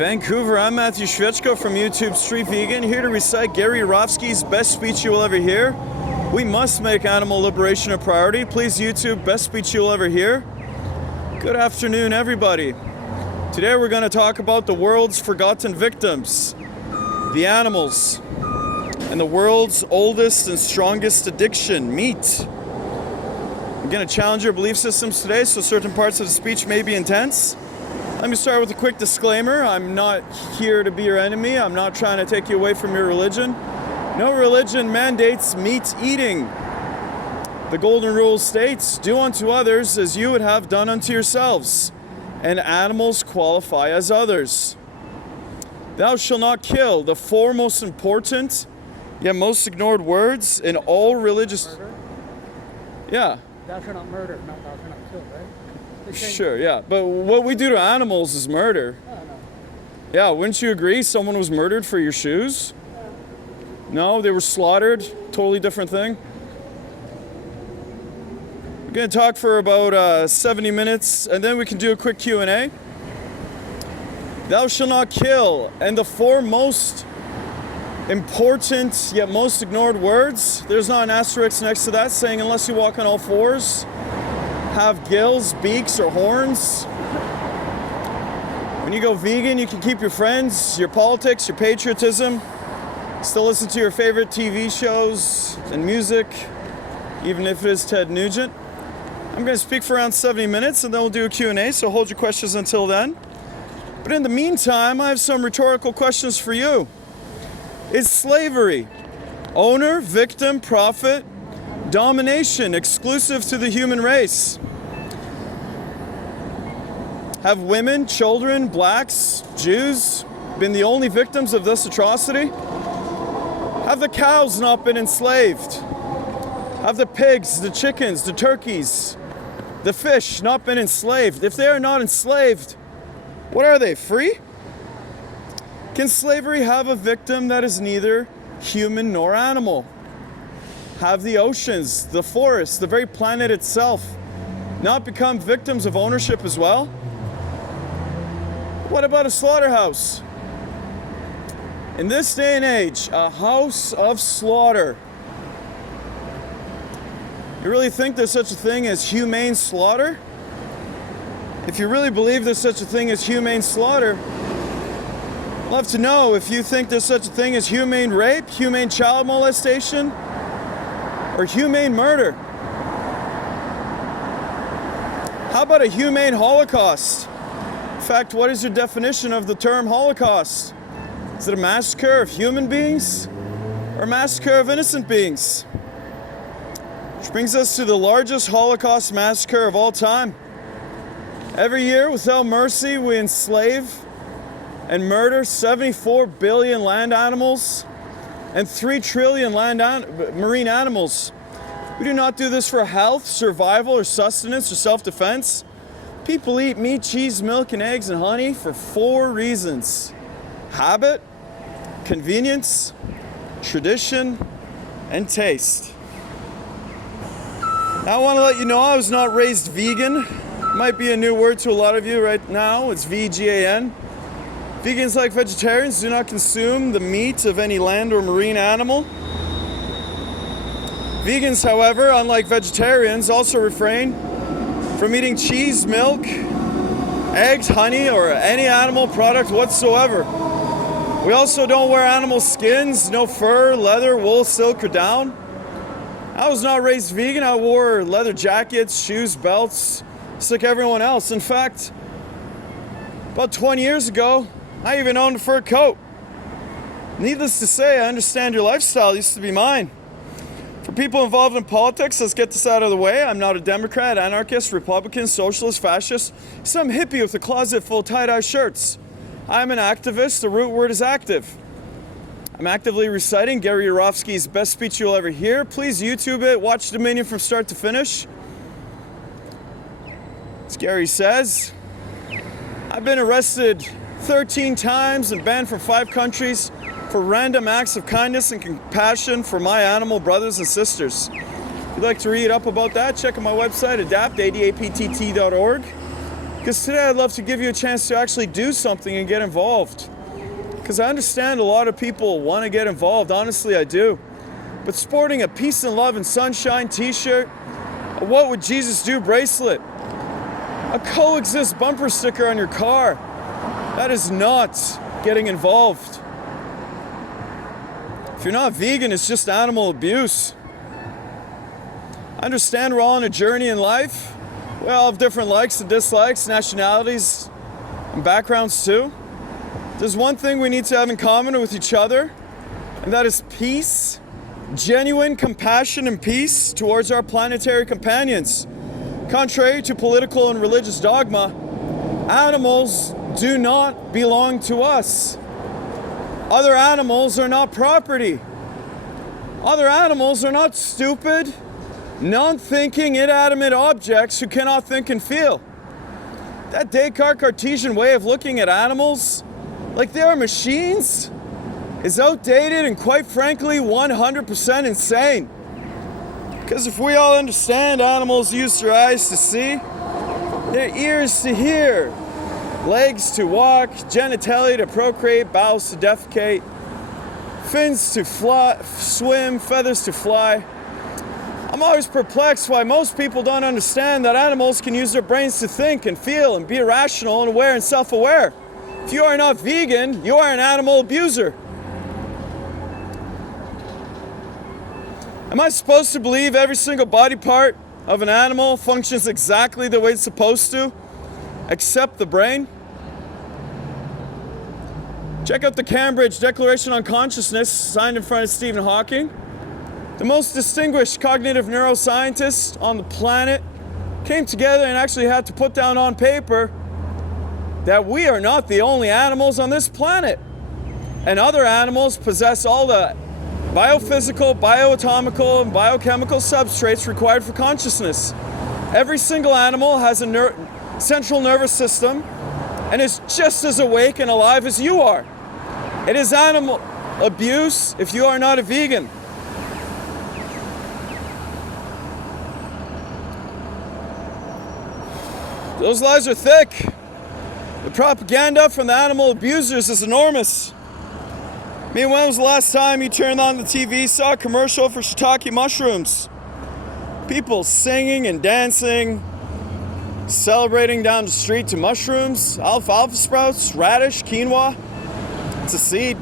Vancouver, I'm Matthew Shvechko from YouTube Street Vegan, here to recite Gary Yourofsky's best speech you will ever hear. We must make animal liberation a priority. Please YouTube, best speech you'll ever hear. Good afternoon, everybody. Today we're going to talk about the world's forgotten victims, the animals, and the world's oldest and strongest addiction, meat. I'm going to challenge your belief systems today, so certain parts of the speech may be intense. Let me start with a quick disclaimer. I'm not here to be your enemy. I'm not trying to take you away from your religion. No religion mandates meat eating. The golden rule states, do unto others as you would have done unto yourselves. And animals qualify as others. Thou shalt not kill, the four most important, yet most ignored words in all religious... Murder? Yeah. Thou shalt not murder, not thou shalt not kill, right? Sure, yeah. But what we do to animals is murder. Oh, no. Yeah, wouldn't you agree someone was murdered for your shoes? No, they were slaughtered. Totally different thing. We're going to talk for about 70 minutes, and then we can do a quick Q&A. Thou shalt not kill. And the four most important yet most ignored words, there's not an asterisk next to that saying unless you walk on all fours, have gills, beaks, or horns. When you go vegan, you can keep your friends, your politics, your patriotism, still listen to your favorite TV shows and music, even if it is Ted Nugent. I'm going to speak for around 70 minutes, and then we'll do a Q&A, so hold your questions until then. But in the meantime, I have some rhetorical questions for you. Is slavery owner, victim, profit, domination exclusive to the human race? Have women, children, blacks, Jews been the only victims of this atrocity? Have the cows not been enslaved? Have the pigs, the chickens, the turkeys, the fish not been enslaved? If they are not enslaved, what are they, free? Can slavery have a victim that is neither human nor animal? Have the oceans, the forests, the very planet itself not become victims of ownership as well? What about a slaughterhouse? In this day and age, a house of slaughter. You really think there's such a thing as humane slaughter? If you really believe there's such a thing as humane slaughter, I'd love to know if you think there's such a thing as humane rape, humane child molestation, or humane murder. How about a humane Holocaust? In fact, what is your definition of the term Holocaust? Is it a massacre of human beings or a massacre of innocent beings? Which brings us to the largest Holocaust massacre of all time. Every year, without mercy, we enslave and murder 74 billion land animals and 3 trillion marine animals. We do not do this for health, survival, or sustenance, or self-defense. People eat meat, cheese, milk, and eggs, and honey for 4 reasons: habit, convenience, tradition, and taste. Now, I want to let you know I was not raised vegan. It might be a new word to a lot of you right now. It's V-E-G-A-N. Vegans, like vegetarians, do not consume the meat of any land or marine animal. Vegans, however, unlike vegetarians, also refrain from eating cheese, milk, eggs, honey, or any animal product whatsoever. We also don't wear animal skins, no fur, leather, wool, silk, or down. I was not raised vegan. I wore leather jackets, shoes, belts, just like everyone else. In fact, about 20 years ago, I even owned a fur coat. Needless to say, I understand your lifestyle used to be mine. For people involved in politics, let's get this out of the way. I'm not a Democrat, anarchist, Republican, socialist, fascist, some hippie with a closet full of tie-dye shirts. I'm an activist. The root word is active. I'm actively reciting Gary Yourofsky's best speech you'll ever hear. Please YouTube it. Watch Dominion from start to finish. As Gary says, I've been arrested 13 times and banned from 5 countries for random acts of kindness and compassion for my animal brothers and sisters. If you'd like to read up about that, check out my website, adaptt.org. You Because today I'd love to give you a chance to actually do something and get involved. Because I understand a lot of people want to get involved. Honestly, I do. But sporting a peace and love and sunshine t-shirt, a what would Jesus do bracelet, a coexist bumper sticker on your car, that is not getting involved. If you're not vegan, it's just animal abuse. I understand we're all on a journey in life. We all have different likes and dislikes, nationalities, and backgrounds too. There's one thing we need to have in common with each other, and that is peace, genuine compassion and peace towards our planetary companions. Contrary to political and religious dogma, animals do not belong to us. Other animals are not property. Other animals are not stupid, non-thinking, inanimate objects who cannot think and feel. That Descartes Cartesian way of looking at animals like they are machines is outdated and quite frankly 100% insane. Because if we all understand animals use their eyes to see, their ears to hear, legs to walk, genitalia to procreate, bowels to defecate, fins to fly, swim, feathers to fly, I'm always perplexed why most people don't understand that animals can use their brains to think and feel and be rational and aware and self-aware. If you are not vegan, you are an animal abuser. Am I supposed to believe every single body part of an animal functions exactly the way it's supposed to, except the brain? Check out the Cambridge Declaration on Consciousness, signed in front of Stephen Hawking. The most distinguished cognitive neuroscientists on the planet came together and actually had to put down on paper that we are not the only animals on this planet. And other animals possess all the biophysical, bioatomical, and biochemical substrates required for consciousness. Every single animal has a central nervous system and is just as awake and alive as you are. It is animal abuse if you are not a vegan. Those lies are thick. The propaganda from the animal abusers is enormous. I mean, when was the last time you turned on the TV, saw a commercial for shiitake mushrooms? People singing and dancing, celebrating down the street to mushrooms, alfalfa sprouts, radish, quinoa. It's a seed.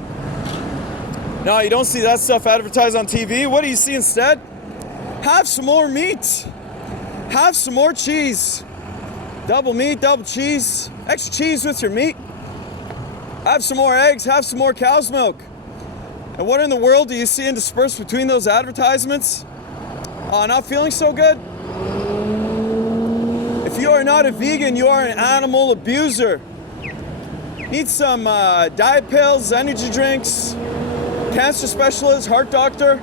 No, you don't see that stuff advertised on TV. What do you see instead? Have some more meat. Have some more cheese. Double meat, double cheese, extra cheese with your meat. Have some more eggs, have some more cow's milk. And what in the world do you see interspersed between those advertisements? Not feeling so good? If you are not a vegan, you are an animal abuser. Need some diet pills, energy drinks, cancer specialist, heart doctor,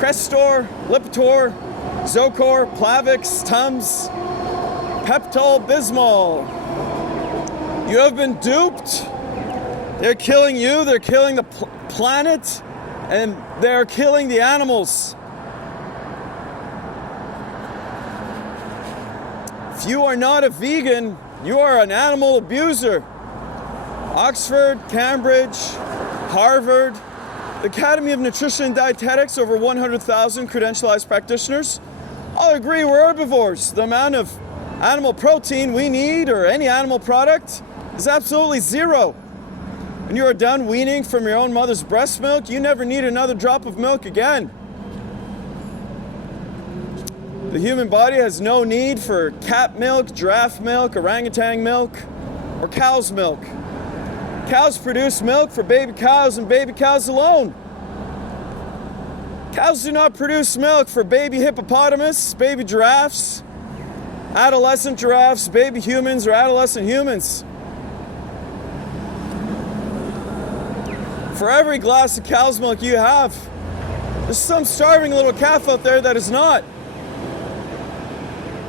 Crestor, Lipitor, Zocor, Plavix, Tums, Pepto-Bismol. You have been duped. They're killing you, they're killing the planet, and they're killing the animals. If you are not a vegan, you are an animal abuser. Oxford, Cambridge, Harvard, the Academy of Nutrition and Dietetics, over 100,000 credentialized practitioners, all agree we're herbivores. The amount of animal protein we need, or any animal product, is absolutely zero. When you are done weaning from your own mother's breast milk, you never need another drop of milk again. The human body has no need for cat milk, giraffe milk, orangutan milk, or cow's milk. Cows produce milk for baby cows and baby cows alone. Cows do not produce milk for baby hippopotamus, baby giraffes, adolescent giraffes, baby humans, or adolescent humans. For every glass of cow's milk you have, there's some starving little calf out there that is not.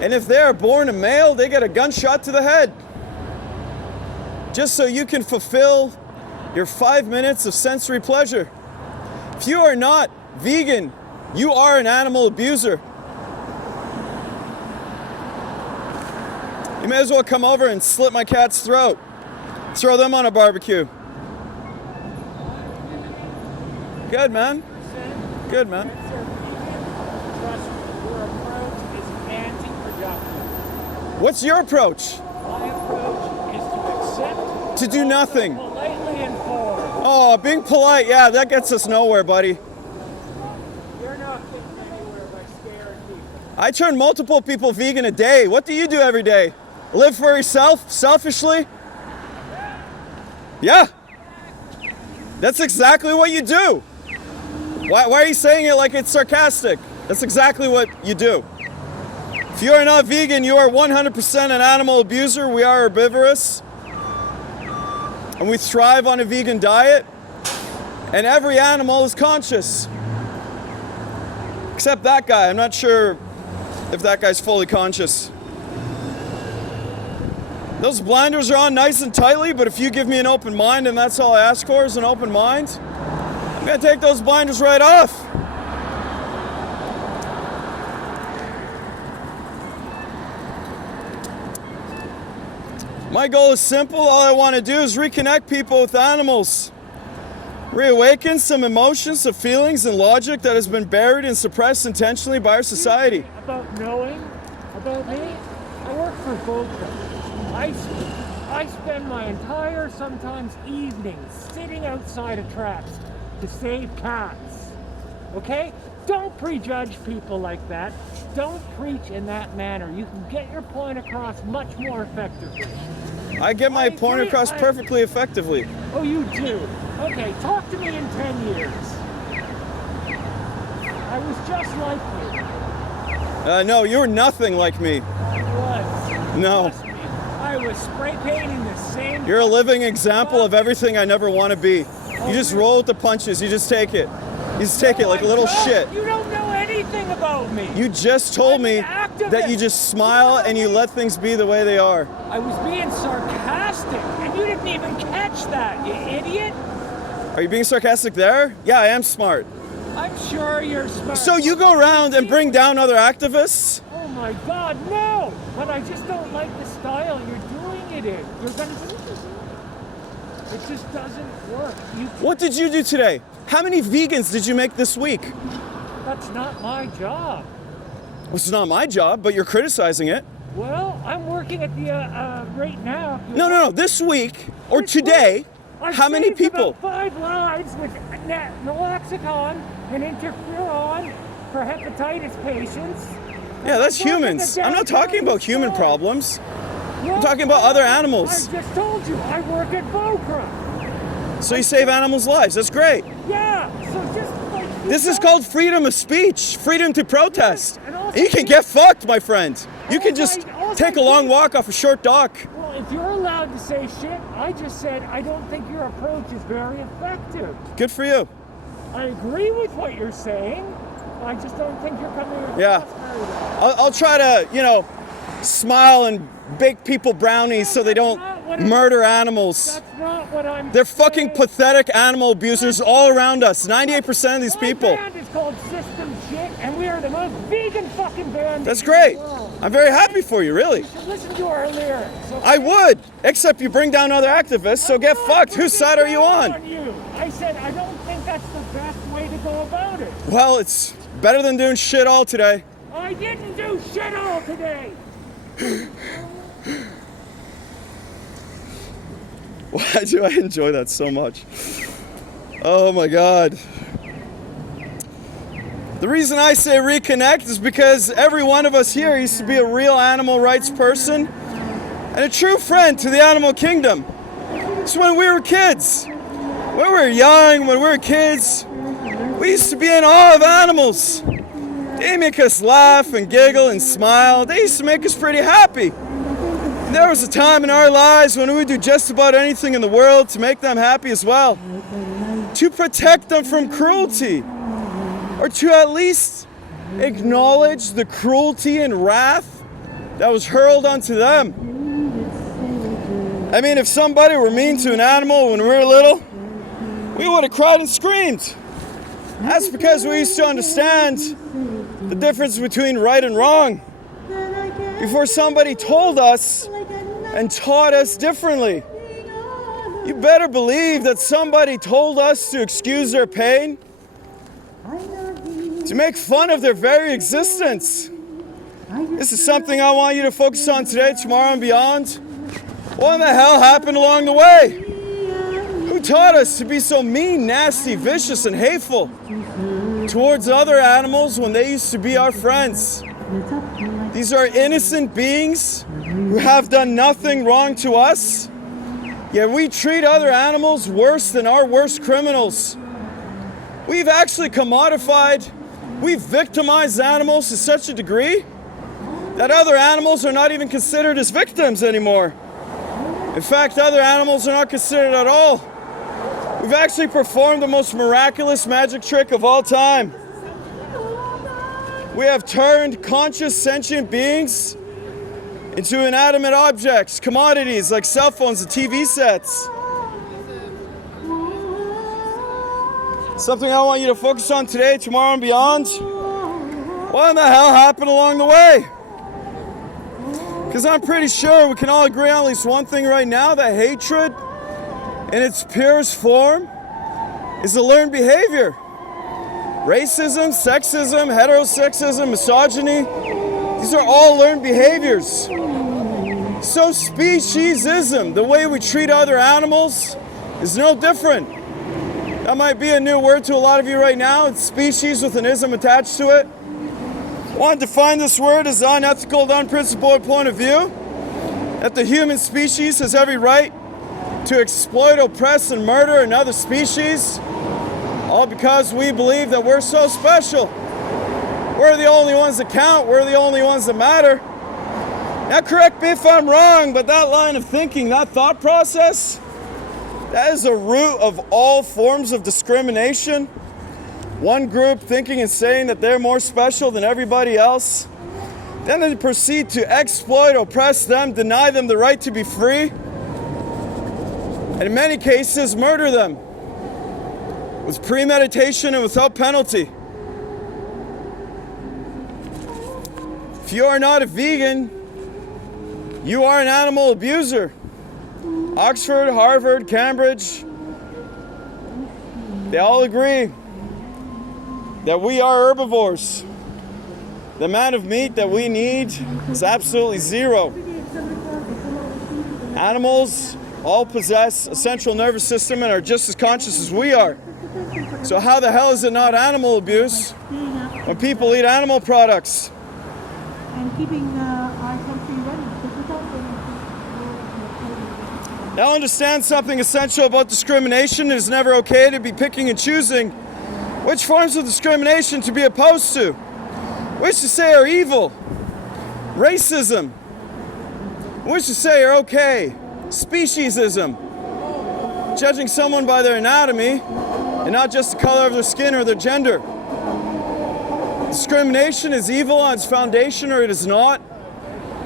And if they are born a male, they get a gunshot to the head. Just so you can fulfill your 5 minutes of sensory pleasure. If you are not vegan, you are an animal abuser. You may as well come over and slit my cat's throat. Throw them on a barbecue. Good, man. Good, man. Trust me, your approach is anti-productive. What's your approach? My approach is to accept. To do nothing. Politely informed. Oh, being polite, yeah, that gets us nowhere, buddy. You're not getting anywhere by scaring people. I turn multiple people vegan a day. What do you do every day? Live for yourself, selfishly? Yeah. That's exactly what you do. Why are you saying it like it's sarcastic? That's exactly what you do. If you are not vegan, you are 100% an animal abuser. We are herbivorous. And we thrive on a vegan diet. And every animal is conscious. Except that guy. I'm not sure if that guy's fully conscious. Those blinders are on nice and tightly, but if you give me an open mind, and that's all I ask for is an open mind, I'm gonna take those blinders right off. My goal is simple. All I want to do is reconnect people with animals. Reawaken some emotions, some feelings, and logic that has been buried and suppressed intentionally by our society. About knowing about me, I work for Volta. I spend my entire, sometimes evenings, sitting outside of traps to save cats. Okay? Don't prejudge people like that. Don't preach in that manner. You can get your point across much more effectively. I get my point across perfectly effectively. Oh, you do? Okay, talk to me in 10 years. I was just like you. No, you're nothing like me. I was. No. Trust me. I was spray painting the same. You're a living example of everything I never want to be. You just roll with the punches. You just take it. You just take it like a little shit. You don't know anything about me. You just told me I'm an activist. that you just smile and you let things be the way they are. I was being sarcastic, and you didn't even catch that, you idiot. Are you being sarcastic there? Yeah, I am smart. I'm sure you're smart. So you go around and bring down other activists? Oh my God, no! But I just don't like the style you're doing it in. You're gonna do this. It just doesn't work. What did you do today? How many vegans did you make this week? That's not my job. Well, it's not my job, but you're criticizing it. Well, I'm working at the right now. No. This week or today, how many people? About 5 lives with naloxone and interferon for hepatitis patients. Yeah, that's humans. I'm not talking about human problems. I'm talking about other animals. I just told you, I work at Vocra. So you save animals' lives. That's great. Yeah, so just like... This is called freedom of speech, freedom to protest. and also- You can get fucked, my friend. You can just take a long walk off a short dock. Well, if you're allowed to say shit, I just said I don't think your approach is very effective. Good for you. I agree with what you're saying. I just don't think you're coming across Yeah. very well. I'll try to, smile and bake people brownies so they don't murder animals. That's not what I'm They're fucking saying. pathetic animal abusers all around us. 98% of these people. My band is called System Shit, and we are the most vegan fucking band. That's in great. the world. I'm very happy for you, really. You should listen to our lyrics. Okay? I would, except you bring down other activists, so get fucked. Whose side are you on? I said I don't think that's the best way to go about it. Well, it's better than doing shit all today. I didn't do shit all today. Why do I enjoy that so much? Oh my God. The reason I say reconnect is because every one of us here used to be a real animal rights person and a true friend to the animal kingdom. It's when we were kids. When we were young, when we were kids, we used to be in awe of animals. They make us laugh and giggle and smile. They used to make us pretty happy. And there was a time in our lives when we would do just about anything in the world to make them happy as well. To protect them from cruelty. Or to at least acknowledge the cruelty and wrath that was hurled onto them. I mean, if somebody were mean to an animal when we were little, we would have cried and screamed. That's because we used to understand the difference between right and wrong. before somebody told us and taught us differently. You better believe that somebody told us to excuse their pain, to make fun of their very existence. This is something I want you to focus on today, tomorrow, and beyond. What in the hell happened along the way? Who taught us to be so mean, nasty, vicious, and hateful towards other animals when they used to be our friends? These are innocent beings who have done nothing wrong to us, yet we treat other animals worse than our worst criminals. We've actually commodified, we've victimized animals to such a degree that other animals are not even considered as victims anymore. In fact, other animals are not considered at all. We've actually performed the most miraculous magic trick of all time. We have turned conscious, sentient beings into inanimate objects, commodities like cell phones and TV sets. Something I want you to focus on today, tomorrow, and beyond. What in the hell happened along the way? Because I'm pretty sure we can all agree on at least one thing right now, that hatred in its purest form is a learned behavior. Racism, sexism, heterosexism, misogyny, these are all learned behaviors. So speciesism, the way we treat other animals, is no different. That might be a new word to a lot of you right now. It's species with an ism attached to it. I want to define this word as unethical, unprincipled point of view, that the human species has every right to exploit, oppress, and murder another species, all because we believe that we're so special. We're the only ones that count, we're the only ones that matter. Now correct me if I'm wrong, but that line of thinking, that thought process, that is the root of all forms of discrimination. One group thinking and saying that they're more special than everybody else. Then they proceed to exploit, oppress them, deny them the right to be free, and in many cases murder them with premeditation and without penalty. If you are not a vegan, you are an animal abuser. Oxford, Harvard, Cambridge, they all agree that we are herbivores. The amount of meat that we need is absolutely zero. Animals all possess a central nervous system and are just as conscious as we are. So how the hell is it not animal abuse when people eat animal products? And keeping our country running. Now understand something essential about discrimination. It is never okay to be picking and choosing which forms of discrimination to be opposed to, which to say are evil. Racism, which to say are okay. Speciesism, judging someone by their anatomy and not just the color of their skin or their gender. Discrimination is evil on its foundation, or it is not.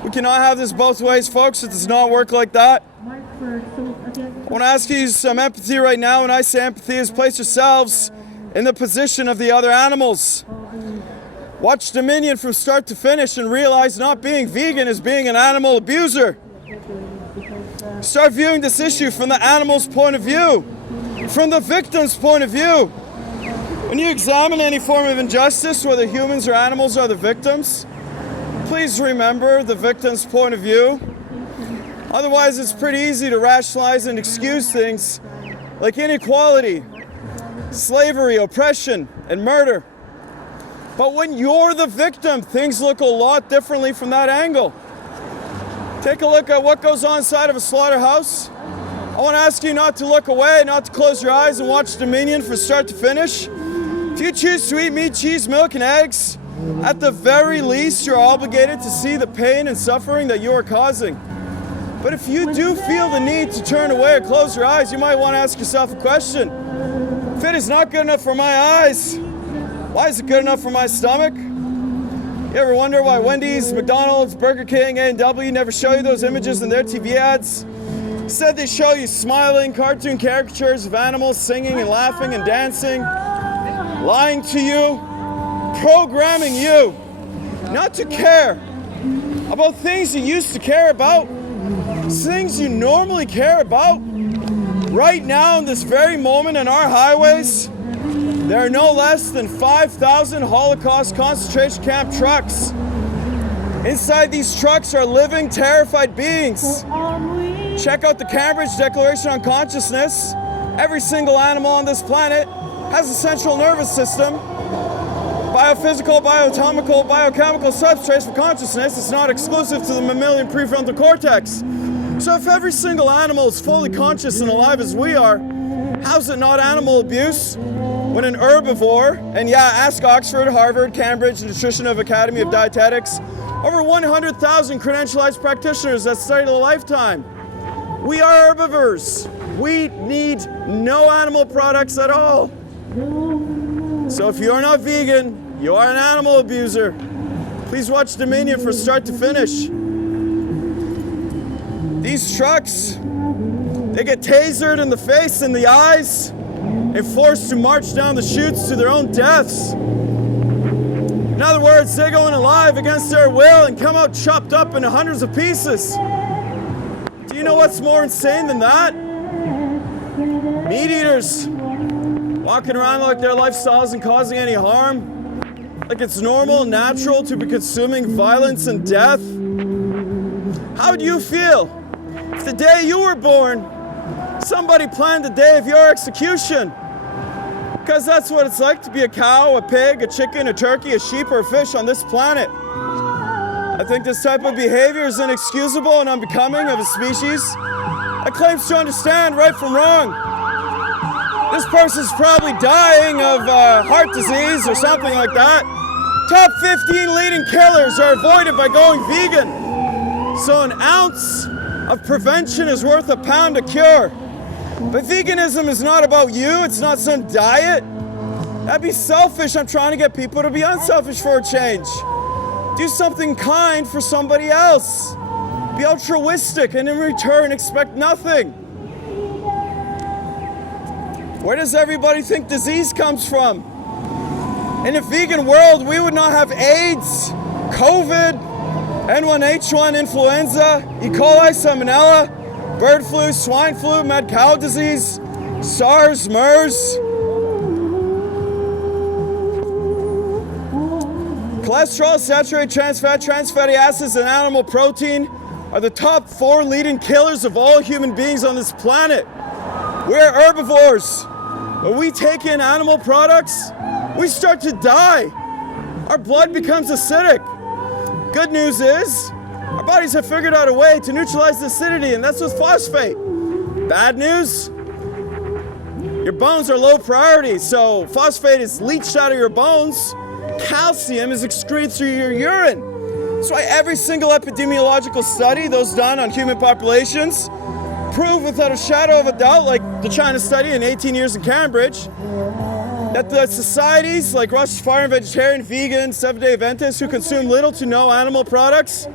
We cannot have this both ways, folks. It does not work like that. I want to ask you some empathy right now. When I say empathy, is place yourselves in the position of the other animals. Watch Dominion from start to finish and realize not being vegan is being an animal abuser. Start viewing this issue from the animal's point of view, from the victim's point of view. When you examine any form of injustice, whether humans or animals are the victims, please remember the victim's point of view. Otherwise, it's pretty easy to rationalize and excuse things like inequality, slavery, oppression, and murder. But when you're the victim, things look a lot differently from that angle. Take a look at what goes on inside of a slaughterhouse. I want to ask you not to look away, not to close your eyes and watch Dominion from start to finish. If you choose to eat meat, cheese, milk, and eggs, at the very least, you're obligated to see the pain and suffering that you are causing. But if you do feel the need to turn away or close your eyes, you might want to ask yourself a question. If it is not good enough for my eyes, why is it good enough for my stomach? You ever wonder why Wendy's, McDonald's, Burger King, A&W never show you those images in their TV ads? Instead, they show you smiling cartoon caricatures of animals singing and laughing and dancing, lying to you, programming you not to care, about things you used to care about, things you normally care about. Right now, in this very moment in our highways, there are no less than 5,000 Holocaust concentration camp trucks. Inside these trucks are living, terrified beings. Check out the Cambridge Declaration on Consciousness. Every single animal on this planet has a central nervous system, biophysical, bioatomical, biochemical substrates for consciousness. It's not exclusive to the mammalian prefrontal cortex. So if every single animal is fully conscious and alive as we are, how's it not animal abuse when an herbivore, and yeah, ask Oxford, Harvard, Cambridge, Nutritionist Academy of Dietetics, over 100,000 credentialized practitioners that studied a lifetime. We are herbivores. We need no animal products at all. So if you're not vegan, you are an animal abuser. Please watch Dominion from start to finish. These trucks, they get tasered in the face and the eyes and forced to march down the chutes to their own deaths. In other words, they go in alive against their will and come out chopped up into hundreds of pieces. Do you know what's more insane than that? Meat eaters walking around like their lifestyle isn't causing any harm, like it's normal and natural to be consuming violence and death. How would you feel if the day you were born, somebody planned the day of your execution? Because that's what it's like to be a cow, a pig, a chicken, a turkey, a sheep, or a fish on this planet. I think this type of behavior is inexcusable and unbecoming of a species that claims to understand right from wrong. This person's probably dying of heart disease or something like that. Top 15 leading killers are avoided by going vegan. So an ounce of prevention is worth a pound of cure. But veganism is not about you, it's not some diet. That'd be selfish. I'm trying to get people to be unselfish for a change. Do something kind for somebody else. Be altruistic and in return expect nothing. Where does everybody think disease comes from? In a vegan world, we would not have AIDS, COVID, N1H1 influenza, E. coli, salmonella, bird flu, swine flu, mad cow disease, SARS, MERS. Cholesterol, saturated trans fat, trans fatty acids, and animal protein are the top 4 leading killers of all human beings on this planet. We're herbivores. When we take in animal products, we start to die. Our blood becomes acidic. Good news is, our bodies have figured out a way to neutralize the acidity, and that's with phosphate. Bad news, your bones are low priority, so phosphate is leached out of your bones. Calcium is excreted through your urine. That's why every single epidemiological study, those done on human populations, prove without a shadow of a doubt, like the China study in 18 years in Cambridge, that the societies like Rastafarian, vegetarian, vegan, Seventh-day Adventists who consume little to no animal products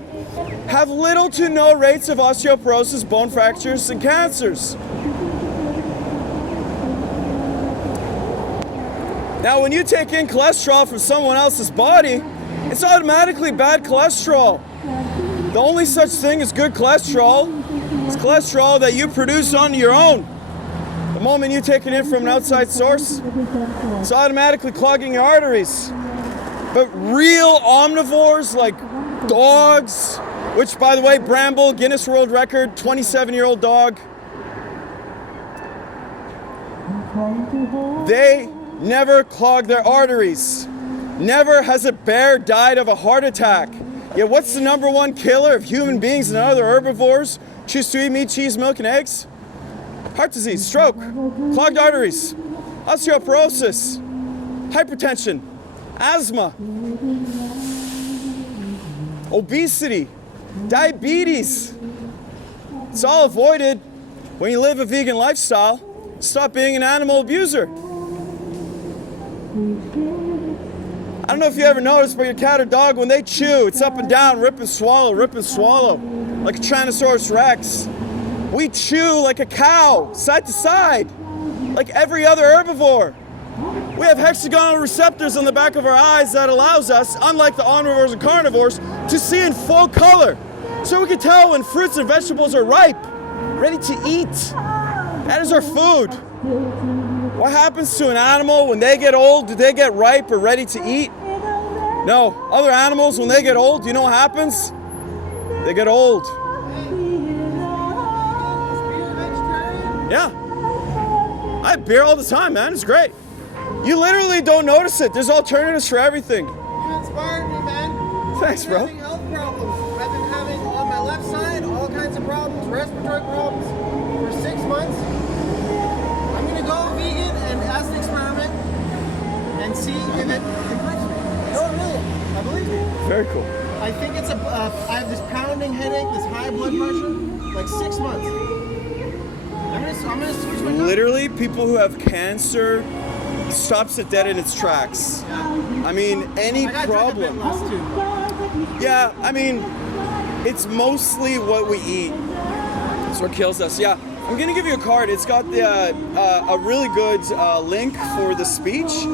have little to no rates of osteoporosis, bone fractures, and cancers. Now, when you take in cholesterol from someone else's body, it's automatically bad cholesterol. The only such thing as good cholesterol is cholesterol that you produce on your own. The moment you take it in from an outside source, it's automatically clogging your arteries. But real omnivores like dogs, which, by the way, Bramble, Guinness World Record, 27-year-old dog, they never clog their arteries. Never has a bear died of a heart attack. Yet what's the number one killer of human beings and other herbivores choose to eat meat, cheese, milk, and eggs? Heart disease, stroke, clogged arteries, osteoporosis, hypertension, asthma, obesity, diabetes. It's all avoided when you live a vegan lifestyle. Stop being an animal abuser. I don't know if you ever noticed, but your cat or dog, when they chew, it's up and down, rip and swallow, like a Tyrannosaurus Rex. We chew like a cow, side to side, like every other herbivore. We have hexagonal receptors on the back of our eyes that allows us, unlike the omnivores and carnivores, to see in full color. So we can tell when fruits and vegetables are ripe, ready to eat. That is our food. What happens to an animal when they get old? Do they get ripe or ready to eat? No. Other animals, when they get old, do you know what happens? They get old. Yeah. I have beer all the time, man. It's great. You literally don't notice it. There's alternatives for everything. You inspired me, man. Thanks, bro. I've been having health problems. I've been having on my left side all kinds of problems, respiratory problems for 6 months. I'm gonna go vegan and as an experiment and see if it improves me. No, really, I believe me. Very cool. I think it's I have this pounding headache, this high blood pressure, like 6 months. I'm gonna switch my diet. Literally, people who have cancer stops it dead in its tracks. I mean, any I got problem. last too. Yeah, I mean, it's mostly what we eat. That's what kills us. Yeah, I'm gonna give you a card. It's got the a really good link for the speech.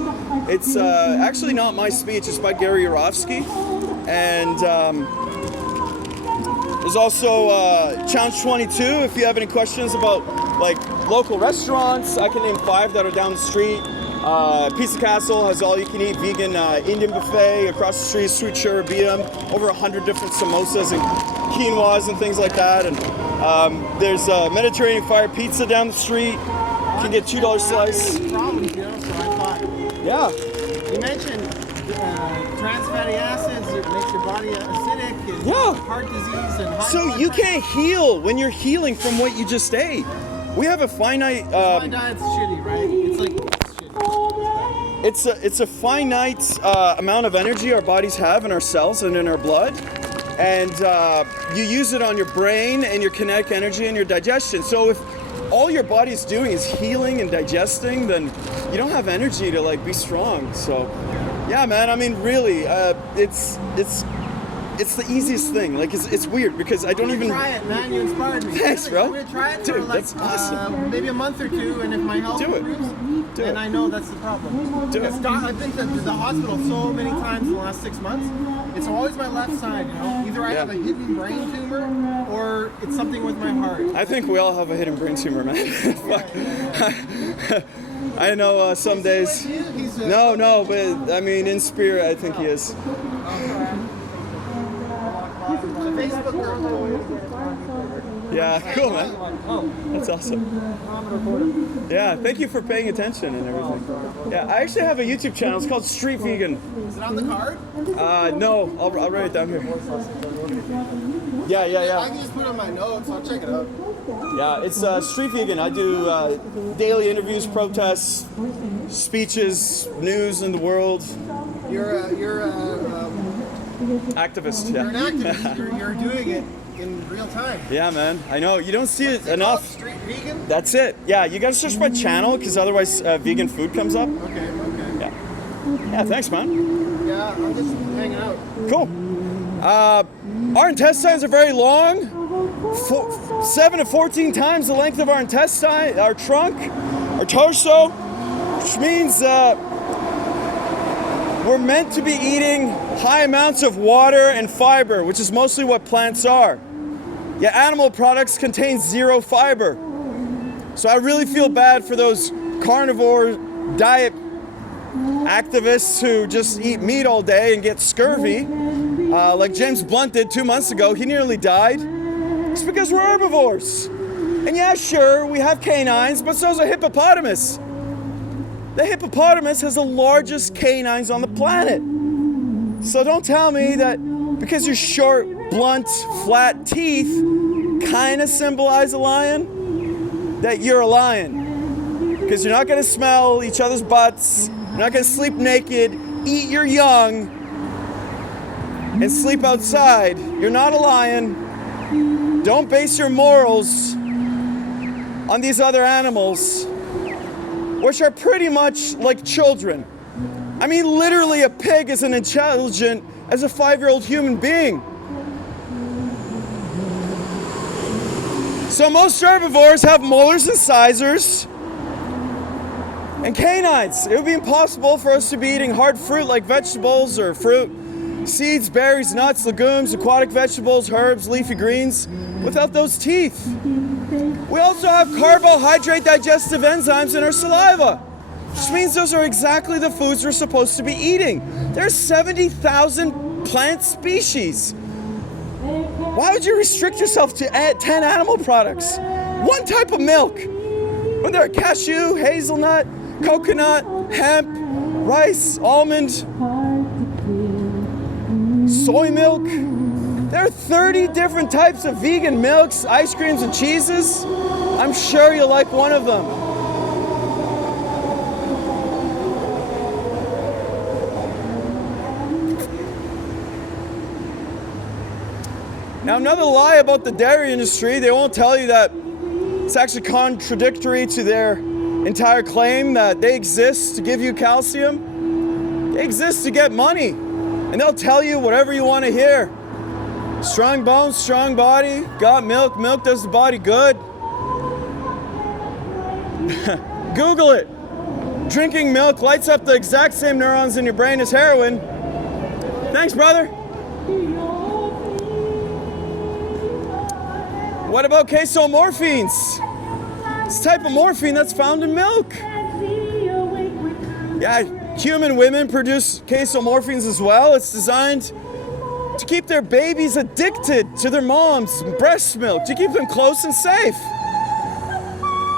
It's actually not my speech. It's by Gary Yourofsky, and there's also Challenge 22. If you have any questions about like local restaurants, I can name 5 that are down the street. Pizza Castle has all-you-can-eat vegan Indian buffet. Across the street, Sweet Cherubim, over 100 different samosas and quinoas and things like that. And there's Mediterranean Fire Pizza down the street. You can get $2 slice. Problems, you know, so I thought. Yeah. You mentioned trans fatty acids. It makes your body acidic. And Yeah. heart disease and high So blood you pressure. can't heal when you're healing from what you just ate. We have a finite. My diet's shitty, right? It's like shitty. It's a finite amount of energy our bodies have in our cells and in our blood, and you use it on your brain and your kinetic energy and your digestion. So if all your body's doing is healing and digesting, then you don't have energy to like be strong. So yeah, man. I mean, really, it's the easiest thing. Like it's weird because I don't I'm even. gonna try it, man. You inspired me. Thanks, Really, bro. I'm gonna try it Dude, for like that's awesome. maybe a month or 2, and if my health Do it. improves, Do then it. I know that's the problem. Do it. I've been to the hospital so many times in the last 6 months. It's always my left side, you know. Either I have a hidden brain tumor or it's something with my heart. I think we all have a hidden brain tumor, man. Fuck. I know some days. He's No, but I mean, in spirit, I think he is. Facebook girl. Yeah, cool, man. That's awesome. Yeah, thank you for paying attention and everything. Yeah, I actually have a YouTube channel. It's called Street Vegan. Is it on the card? No, I'll write it down here. Yeah. I can just put it on my notes. I'll check it out. Yeah, it's Street Vegan. I do daily interviews, protests, speeches, news in the world. You're Activist, an yeah. activist. You're doing it in real time. Yeah, man. I know. You don't see it enough. Street vegan? That's it. Yeah, you gotta search my channel because otherwise vegan food comes up. Okay. Yeah, thanks, man. Yeah, I'm just hanging out. Cool. Our intestines are very long. 7 to 14 times the length of our intestine, our trunk, our torso, which means we're meant to be eating high amounts of water and fiber, which is mostly what plants are. Yet animal products contain 0 fiber. So I really feel bad for those carnivore diet activists who just eat meat all day and get scurvy, like James Blunt did 2 months ago. He nearly died. It's because we're herbivores. And yeah, sure, we have canines, but so's a hippopotamus. The hippopotamus has the largest canines on the planet. So don't tell me that because your short, blunt, flat teeth kind of symbolize a lion, that you're a lion. Because you're not going to smell each other's butts, you're not going to sleep naked, eat your young, and sleep outside. You're not a lion. Don't base your morals on these other animals, which are pretty much like children. I mean, literally, a pig is as intelligent as a 5-year-old human being. So most herbivores have molars and incisors. And canines. It would be impossible for us to be eating hard fruit like vegetables or fruit, seeds, berries, nuts, legumes, aquatic vegetables, herbs, leafy greens without those teeth. We also have carbohydrate digestive enzymes in our saliva, which means those are exactly the foods we're supposed to be eating. There's 70,000 plant species. Why would you restrict yourself to 10 animal products? One type of milk. When there are cashew, hazelnut, coconut, hemp, rice, almond, soy milk. There are 30 different types of vegan milks, ice creams, and cheeses. I'm sure you'll like one of them. Now, another lie about the dairy industry, they won't tell you that it's actually contradictory to their entire claim that they exist to give you calcium. They exist to get money, and they'll tell you whatever you want to hear. Strong bones, strong body, got milk, milk does the body good. Google it. Drinking milk lights up the exact same neurons in your brain as heroin. Thanks, brother. What about casomorphines? It's a type of morphine that's found in milk. Yeah, human women produce casomorphines as well. It's designed to keep their babies addicted to their mom's breast milk, to keep them close and safe.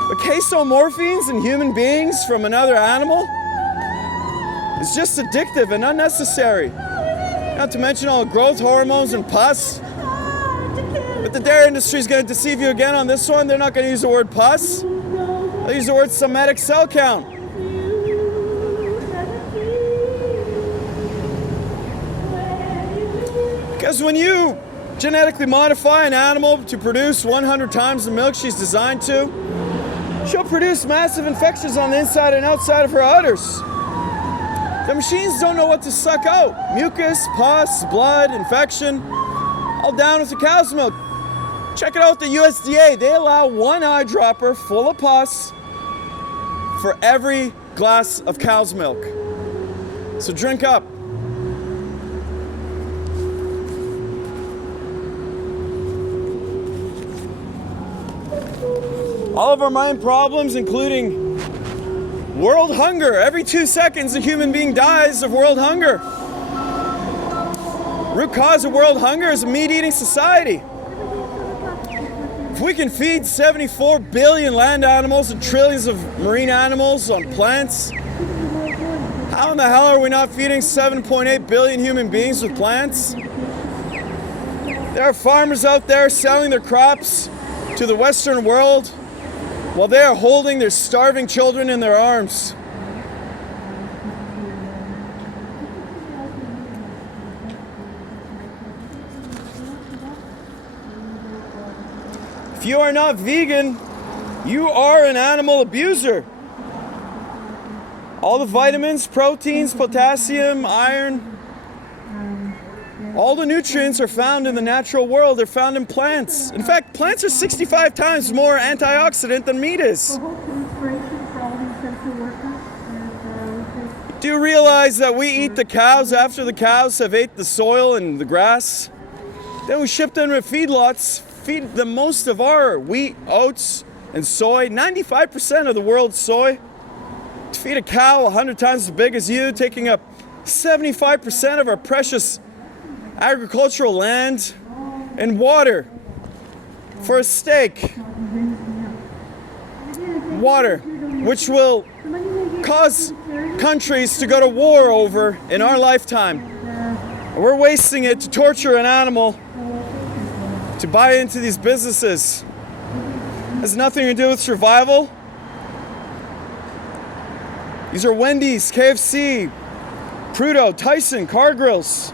But casomorphines in human beings from another animal is just addictive and unnecessary. Not to mention all the growth hormones and pus. But the dairy industry is going to deceive you again on this one. They're not going to use the word pus. They'll use the word somatic cell count. Because when you genetically modify an animal to produce 100 times the milk she's designed to, she'll produce massive infections on the inside and outside of her udders. The machines don't know what to suck out. Mucus, pus, blood, infection, all down with the cow's milk. Check it out with the USDA. They allow one eyedropper full of pus for every glass of cow's milk. So drink up. All of our main problems, including world hunger. Every 2 seconds, a human being dies of world hunger. Root cause of world hunger is a meat-eating society. If we can feed 74 billion land animals and trillions of marine animals on plants, how in the hell are we not feeding 7.8 billion human beings with plants? There are farmers out there selling their crops to the Western world while they are holding their starving children in their arms. If you are not vegan, you are an animal abuser. All the vitamins, proteins, potassium, iron, all the nutrients are found in the natural world. They're found in plants. In fact, plants are 65 times more antioxidant than meat is. Do you realize that we eat the cows after the cows have ate the soil and the grass? Then we ship them to feedlots, feed them most of our wheat, oats, and soy, 95% of the world's soy. To feed a cow 100 times as big as you, taking up 75% of our precious agricultural land and water for a steak. Water, which will cause countries to go to war over in our lifetime. We're wasting it to torture an animal to buy into these businesses. It has nothing to do with survival. These are Wendy's, KFC, Prudhoe, Tyson, Car Grills.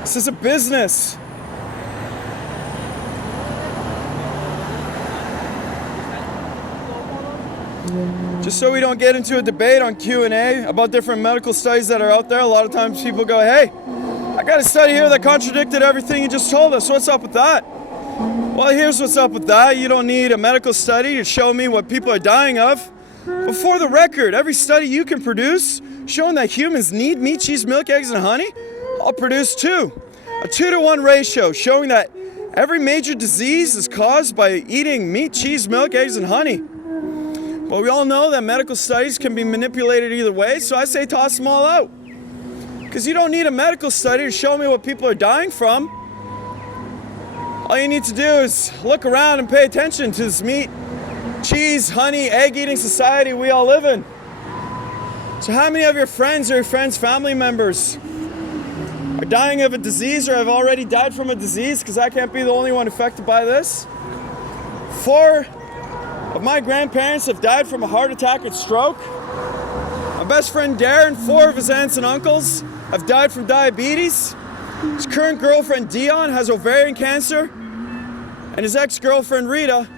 This is a business. Just so we don't get into a debate on Q&A about different medical studies that are out there, a lot of times people go, hey, I got a study here that contradicted everything you just told us. What's up with that? Well, here's what's up with that. You don't need a medical study to show me what people are dying of. But for the record, every study you can produce showing that humans need meat, cheese, milk, eggs, and honey, I'll produce too. A 2-to-1 ratio showing that every major disease is caused by eating meat, cheese, milk, eggs, and honey. But we all know that medical studies can be manipulated either way, so I say toss them all out. Because you don't need a medical study to show me what people are dying from. All you need to do is look around and pay attention to this meat, cheese, honey, egg-eating society we all live in. So how many of your friends or your friends' family members are dying of a disease or have already died from a disease? Because I can't be the only one affected by this. 4 of my grandparents have died from a heart attack and stroke. My best friend Darren, 4 of his aunts and uncles have died from diabetes. His current girlfriend Dion has ovarian cancer. And his ex-girlfriend Rita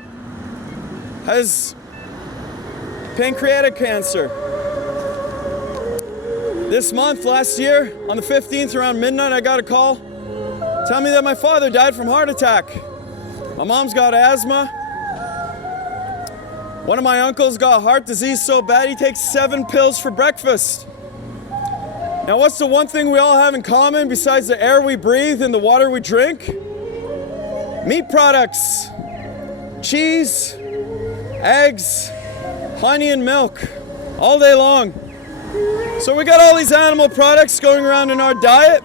has pancreatic cancer. This month, last year, on the 15th around midnight, I got a call telling me that my father died from heart attack. My mom's got asthma. One of my uncles got heart disease so bad he takes 7 pills for breakfast. Now, what's the one thing we all have in common besides the air we breathe and the water we drink? Meat products, cheese, eggs, honey, and milk, all day long. So we got all these animal products going around in our diet.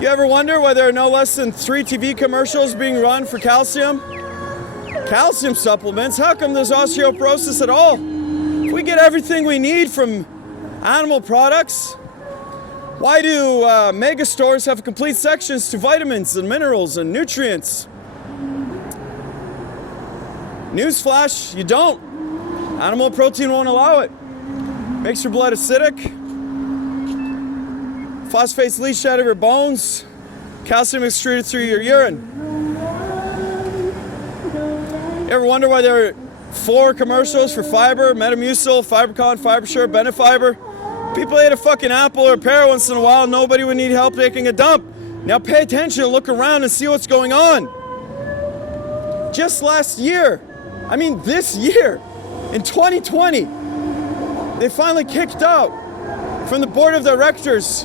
You ever wonder why there are no less than 3 TV commercials being run for calcium? Calcium supplements? How come there's osteoporosis at all? If we get everything we need from animal products, why do mega stores have complete sections to vitamins and minerals and nutrients? Newsflash, you don't. Animal protein won't allow it. Makes your blood acidic. Phosphates leach out of your bones. Calcium extruded through your urine. You ever wonder why there are 4 commercials for fiber, Metamucil, Fibercon, FiberSure, Benefiber? People ate a fucking apple or a pear once in a while, nobody would need help taking a dump. Now pay attention and look around and see what's going on. Just last year, I mean this year, in 2020, they finally kicked out from the board of directors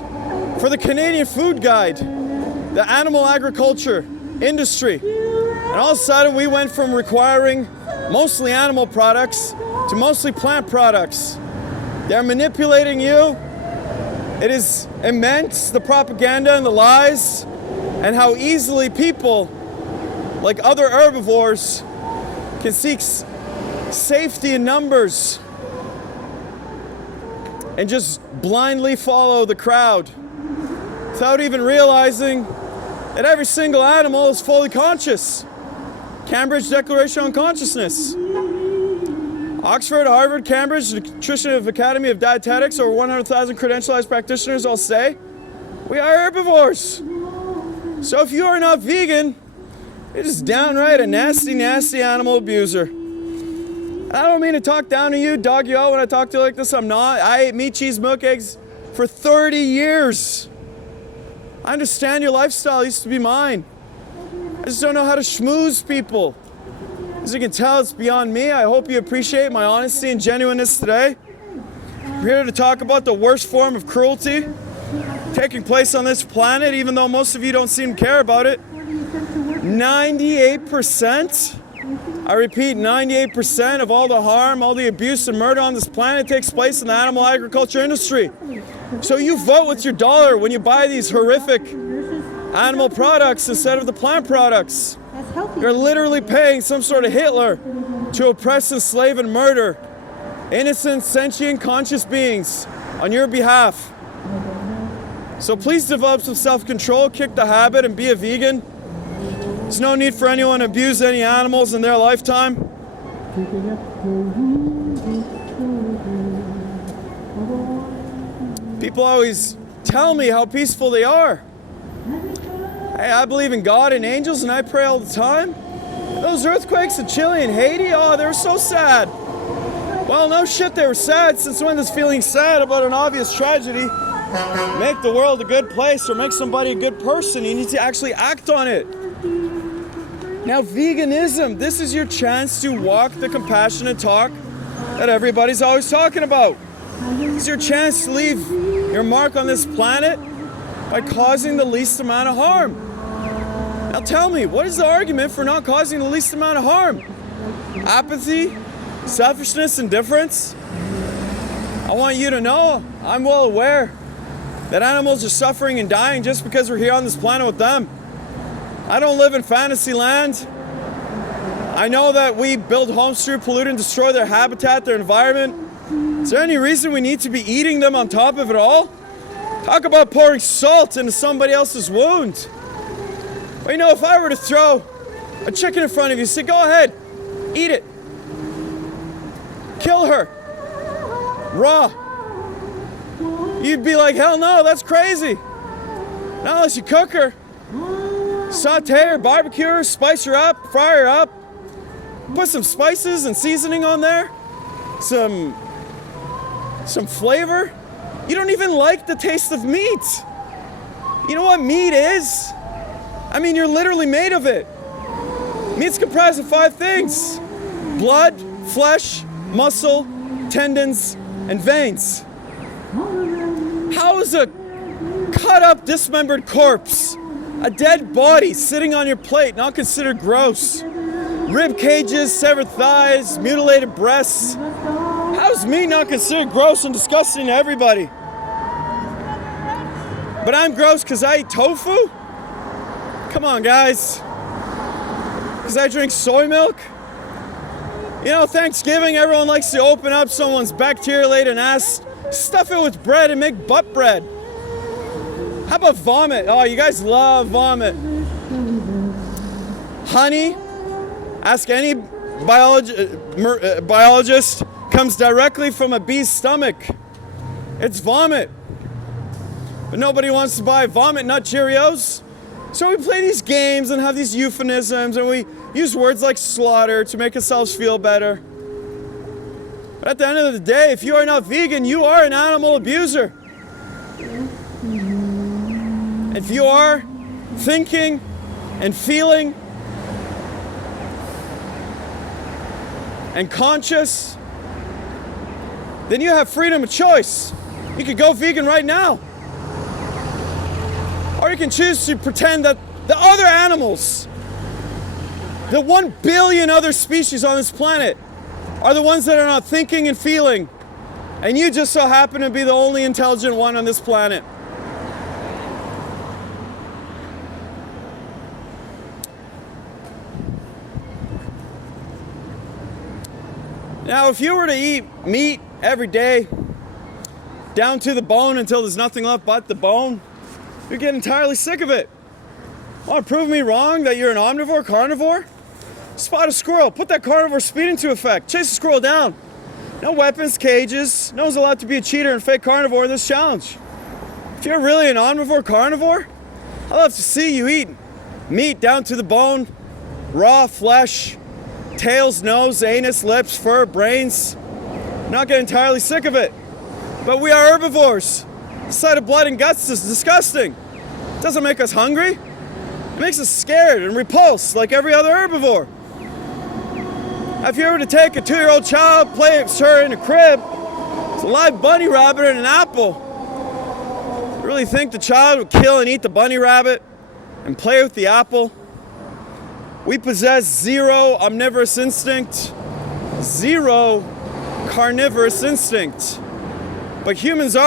for the Canadian Food Guide, the animal agriculture industry. And all of a sudden we went from requiring mostly animal products to mostly plant products. They're manipulating you. It is immense, the propaganda and the lies, and how easily people, like other herbivores, can seek safety in numbers and just blindly follow the crowd without even realizing that every single animal is fully conscious. Cambridge Declaration on Consciousness. Oxford, Harvard, Cambridge, Nutrition Academy of Dietetics, over 100,000 credentialized practitioners all say, we are herbivores. So if you are not vegan, you're just downright a nasty, nasty animal abuser. I don't mean to talk down to you, dog you out when I talk to you like this. I'm not. I ate meat, cheese, milk, eggs for 30 years. I understand your lifestyle used to be mine. I just don't know how to schmooze people. As you can tell, it's beyond me. I hope you appreciate my honesty and genuineness today. I'm here to talk about the worst form of cruelty taking place on this planet, even though most of you don't seem to care about it. 98%, I repeat, 98% of all the harm, all the abuse and murder on this planet takes place in the animal agriculture industry. So you vote with your dollar when you buy these horrific animal products instead of the plant products. You're literally paying some sort of Hitler to oppress, enslave, and murder innocent, sentient, conscious beings on your behalf. So please develop some self-control, kick the habit, and be a vegan. There's no need for anyone to abuse any animals in their lifetime. People always tell me how peaceful they are. Hey, I believe in God and angels and I pray all the time. Those earthquakes in Chile and Haiti, oh, they were so sad. Well, no shit, they were sad. Since when does feeling sad about an obvious tragedy make the world a good place or make somebody a good person? You need to actually act on it. Now, veganism, this is your chance to walk the compassionate talk that everybody's always talking about. It's your chance to leave your mark on this planet by causing the least amount of harm. Now tell me, what is the argument for not causing the least amount of harm? Apathy? Selfishness? Indifference? I want you to know, I'm well aware that animals are suffering and dying just because we're here on this planet with them. I don't live in fantasy land. I know that we build homes through, pollute and destroy their habitat, their environment. Is there any reason we need to be eating them on top of it all? Talk about pouring salt into somebody else's wound. But you know, if I were to throw a chicken in front of you, say, go ahead, eat it. Kill her. Raw. You'd be like, hell no, that's crazy. Not unless you cook her. Saute her, barbecue her, spice her up, fry her up. Put some spices and seasoning on there. Some flavor. You don't even like the taste of meat. You know what meat is? I mean, you're literally made of it. Meat's comprised of 5 things: blood, flesh, muscle, tendons, and veins. How is a cut up, dismembered corpse, a dead body sitting on your plate, not considered gross? Rib cages, severed thighs, mutilated breasts. How is meat not considered gross and disgusting to everybody? But I'm gross because I eat tofu? Come on, guys. Because I drink soy milk? You know, Thanksgiving, everyone likes to open up someone's bacteria-laden ass, stuff it with bread, and make butt bread. How about vomit? Oh, you guys love vomit. Honey, ask any biologist, comes directly from a bee's stomach. It's vomit. But nobody wants to buy vomit nut Cheerios. So we play these games and have these euphemisms, and we use words like slaughter to make ourselves feel better. But at the end of the day, if you are not vegan, you are an animal abuser. If you are thinking and feeling and conscious, then you have freedom of choice. You could go vegan right now. Or you can choose to pretend that the other animals, the 1 billion other species on this planet, are the ones that are not thinking and feeling, and you just so happen to be the only intelligent one on this planet. Now, if you were to eat meat every day, down to the bone until there's nothing left but the bone, you'd get entirely sick of it. Want to prove me wrong that you're an omnivore, carnivore? Spot a squirrel, put that carnivore speed into effect, chase the squirrel down. No weapons, cages, no one's allowed to be a cheater and fake carnivore in this challenge. If you're really an omnivore, carnivore, I'd love to see you eat meat down to the bone, raw flesh, tails, nose, anus, lips, fur, brains. Not get entirely sick of it. But we are herbivores. The sight of blood and guts is disgusting. It doesn't make us hungry. It makes us scared and repulsed like every other herbivore. If you were to take a 2-year-old child, place her in a crib, it's a live bunny rabbit and an apple. You really think the child would kill and eat the bunny rabbit and play with the apple? We possess 0 omnivorous instinct, 0 carnivorous instinct. But humans are